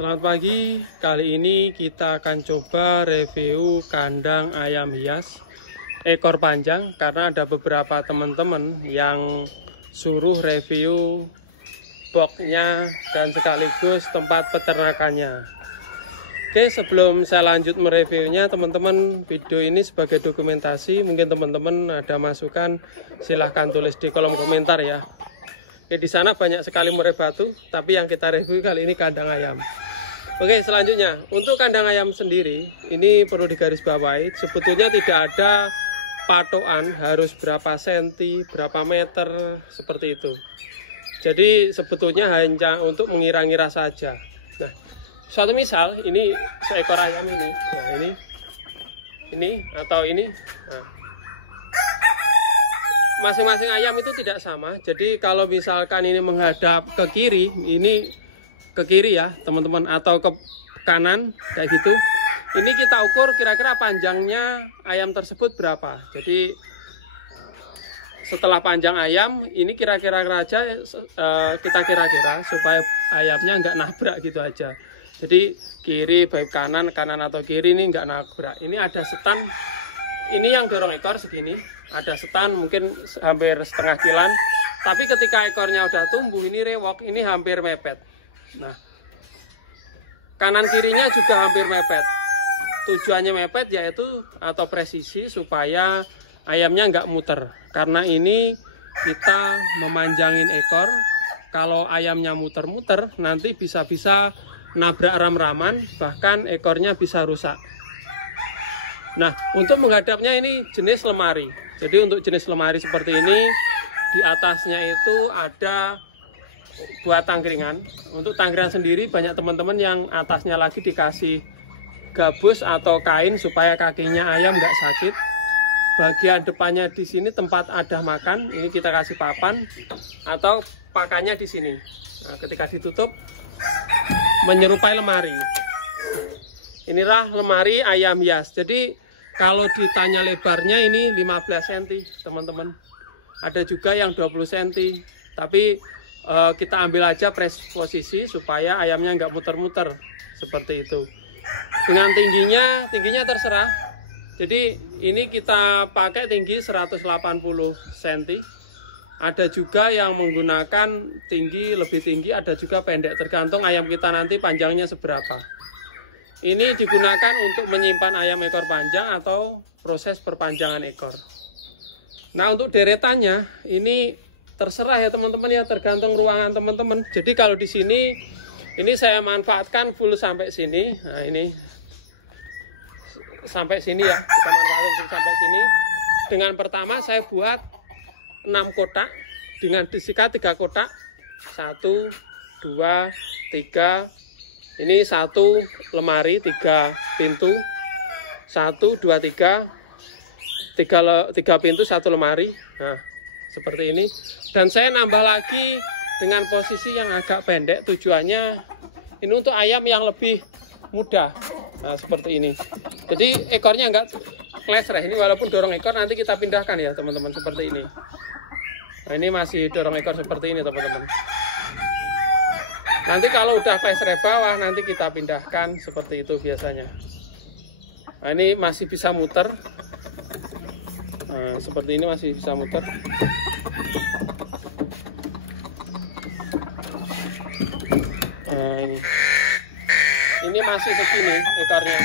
Selamat pagi, kali ini kita akan coba review kandang ayam hias ekor panjang karena ada beberapa teman-teman yang suruh review boxnya dan sekaligus tempat peternakannya. Oke, sebelum saya lanjut mereviewnya, teman-teman, video ini sebagai dokumentasi, mungkin teman-teman ada masukan silahkan tulis di kolom komentar ya. Oke, di sana banyak sekali murai batu, tapi yang kita review kali ini kandang ayam. Oke, selanjutnya untuk kandang ayam sendiri, ini perlu digarisbawahi, sebetulnya tidak ada patokan harus berapa senti, berapa meter, seperti itu. Jadi sebetulnya hanya untuk mengira-ngira saja. Nah, suatu misal, ini seekor ayam ini, nah ini atau ini. Nah, masing-masing ayam itu tidak sama. Jadi kalau misalkan ini menghadap ke kiri, ini ke kiri ya teman-teman, atau ke kanan kayak gitu, ini kita ukur kira-kira panjangnya ayam tersebut berapa. Jadi setelah panjang ayam ini kira-kira aja kita kira-kira supaya ayamnya nggak nabrak gitu aja. Jadi kiri baik kanan atau kiri ini nggak nabrak. Ini ada setan, ini yang dorong ekor segini, ada setan mungkin hampir setengah kilan, tapi ketika ekornya udah tumbuh ini rewok, ini hampir mepet. Nah, kanan kirinya juga hampir mepet. Tujuannya mepet yaitu atau presisi supaya ayamnya nggak muter, karena ini kita memanjangin ekor. Kalau ayamnya muter-muter nanti bisa-bisa nabrak ram-raman, bahkan ekornya bisa rusak. Nah, untuk menghadapnya ini jenis lemari. Jadi untuk jenis lemari seperti ini, di atasnya itu ada buat tangkringan. Untuk tangkringan sendiri banyak teman-teman yang atasnya lagi dikasih gabus atau kain supaya kakinya ayam nggak sakit. Bagian depannya di sini tempat ada makan, ini kita kasih papan atau pakannya di sini. Nah, ketika ditutup menyerupai lemari. Inilah lemari ayam hias. Jadi kalau ditanya lebarnya ini 15 cm teman-teman. Ada juga yang 20 cm. Tapi kita ambil aja posisi supaya ayamnya nggak muter-muter. Seperti itu. Dengan tingginya terserah. Jadi ini kita pakai tinggi 180 cm. Ada juga yang menggunakan tinggi lebih tinggi, ada juga pendek, tergantung ayam kita nanti panjangnya seberapa. Ini digunakan untuk menyimpan ayam ekor panjang atau proses perpanjangan ekor. Nah, untuk deretannya ini terserah ya teman-teman ya, tergantung ruangan teman-teman. Jadi kalau di sini ini saya manfaatkan full sampai sini. Nah, ini sampai sini ya, kita manfaatkan full sampai sini. Dengan pertama saya buat 6 kotak dengan disikat 3 kotak, 1, 2, 3. Ini 1 lemari 3 pintu, 1, 2, 3, 3 pintu 1 lemari. Nah, seperti ini. Dan saya nambah lagi dengan posisi yang agak pendek, tujuannya ini untuk ayam yang lebih muda. Nah, seperti ini. Jadi ekornya enggak klesreh. Ini walaupun dorong ekor nanti kita pindahkan ya teman-teman, seperti ini. Nah, ini masih dorong ekor seperti ini teman-teman. Nanti kalau udah klesreh bawah nanti kita pindahkan seperti itu biasanya. Nah, ini masih bisa muter. Nah, seperti ini masih bisa muter. Nah, ini masih segini ekornya.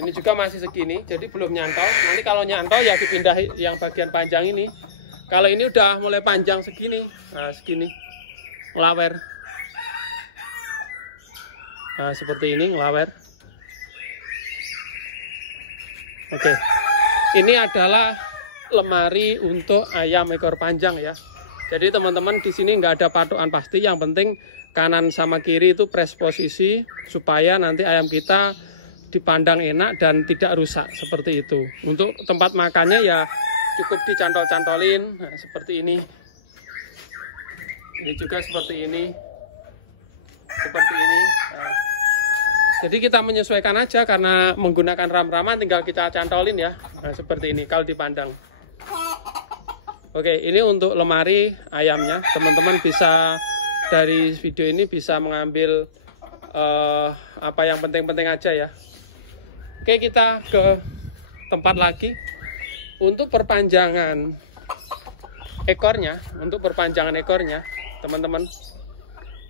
Ini juga masih segini, jadi belum nyantol. Nanti kalau nyantol ya dipindah yang bagian panjang ini. Kalau ini udah mulai panjang segini, nah segini, ngelawer. Nah seperti ini ngelawer. Oke, ini adalah lemari untuk ayam ekor panjang ya. Jadi teman-teman di sini nggak ada patokan pasti. Yang penting kanan sama kiri itu pres posisi supaya nanti ayam kita dipandang enak dan tidak rusak, seperti itu. Untuk tempat makannya ya cukup dicantol-cantolin. Nah, seperti ini. Ini juga seperti ini. Seperti ini. Nah, jadi kita menyesuaikan aja, karena menggunakan ram-raman tinggal kita cantolin ya. Nah, seperti ini kalau dipandang. Oke, ini untuk lemari ayamnya. Teman-teman bisa dari video ini bisa mengambil apa yang penting-penting aja ya. Oke, kita ke tempat lagi. Untuk perpanjangan ekornya, teman-teman.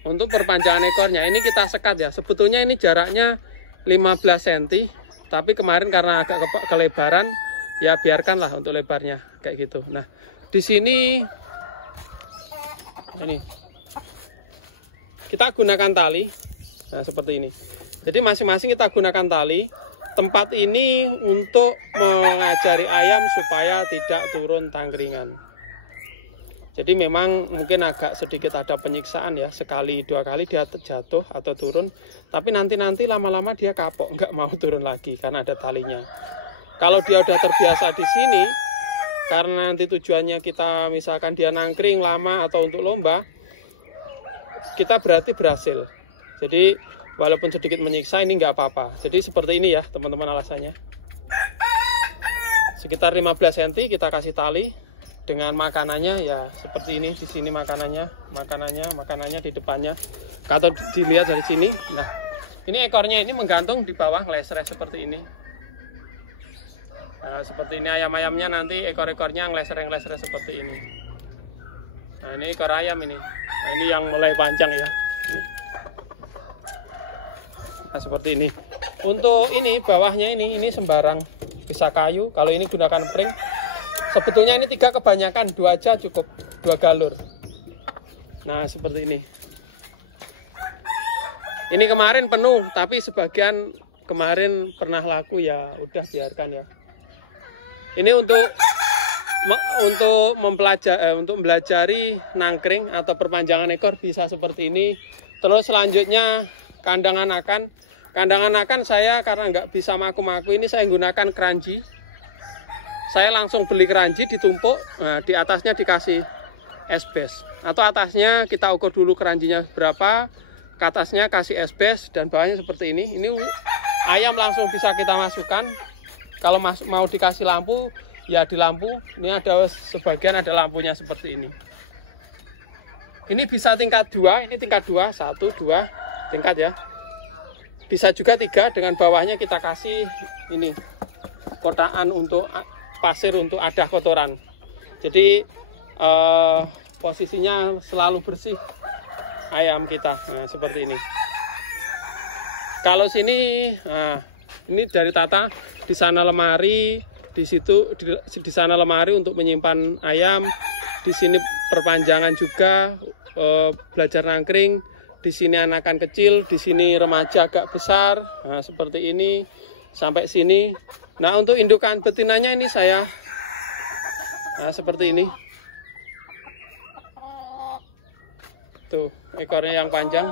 Untuk perpanjangan ekornya ini kita sekat ya. Sebetulnya ini jaraknya 15 cm, tapi kemarin karena agak kelebaran, ya biarkanlah untuk lebarnya kayak gitu. Nah, di sini ini kita gunakan tali. Nah, seperti ini. Jadi masing-masing kita gunakan tali. Tempat ini untuk mengajari ayam supaya tidak turun tangkringan. Jadi memang mungkin agak sedikit ada penyiksaan ya, sekali dua kali dia jatuh atau turun, tapi nanti lama-lama dia kapok, nggak mau turun lagi karena ada talinya. Kalau dia udah terbiasa di sini, karena nanti tujuannya kita misalkan dia nangkring lama atau untuk lomba, kita berarti berhasil. Jadi walaupun sedikit menyiksa ini nggak apa-apa. Jadi seperti ini ya teman-teman alasannya. Sekitar 15 cm kita kasih tali. Dengan makanannya ya seperti ini. Di sini makanannya di depannya. Atau dilihat dari sini. Nah, ini ekornya ini menggantung di bawah ngelesreh seperti ini. Nah, seperti ini ayam-ayamnya nanti ekor-ekornya ngelesreh seperti ini. Nah, ini ekor ayam ini. Nah, ini yang mulai panjang ya. Nah, seperti ini. Untuk ini bawahnya ini sembarang, bisa kayu. Kalau ini gunakan pring. Sebetulnya ini 3 kebanyakan, 2 aja cukup, 2 galur. Nah, seperti ini. Ini kemarin penuh, tapi sebagian kemarin pernah laku ya, udah biarkan ya. Ini untuk mempelajari nangkring atau perpanjangan ekor bisa seperti ini. Terus selanjutnya kandang anakan. Kandang anakan saya karena nggak bisa maku-maku ini saya gunakan keranji. Saya langsung beli keranji ditumpuk, nah, di atasnya dikasih esbes. Atau atasnya kita ukur dulu keranjinya berapa, ke atasnya kasih esbes dan bawahnya seperti ini. Ini ayam langsung bisa kita masukkan. Kalau mau dikasih lampu, ya di lampu. Ini ada sebagian ada lampunya seperti ini. Ini bisa tingkat 2, ini tingkat 2, 1, 2 tingkat ya. Bisa juga 3, dengan bawahnya kita kasih ini kotaan untuk pasir untuk ada kotoran. Jadi posisinya selalu bersih ayam kita. Nah, seperti ini. Kalau sini, nah, ini dari tata di sana lemari, di situ di sana lemari untuk menyimpan ayam. Di sini perpanjangan juga belajar nangkring. Di sini anakan kecil, di sini remaja agak besar. Nah, seperti ini sampai sini. Nah, untuk indukan betinanya ini saya seperti ini. Tuh, ekornya yang panjang.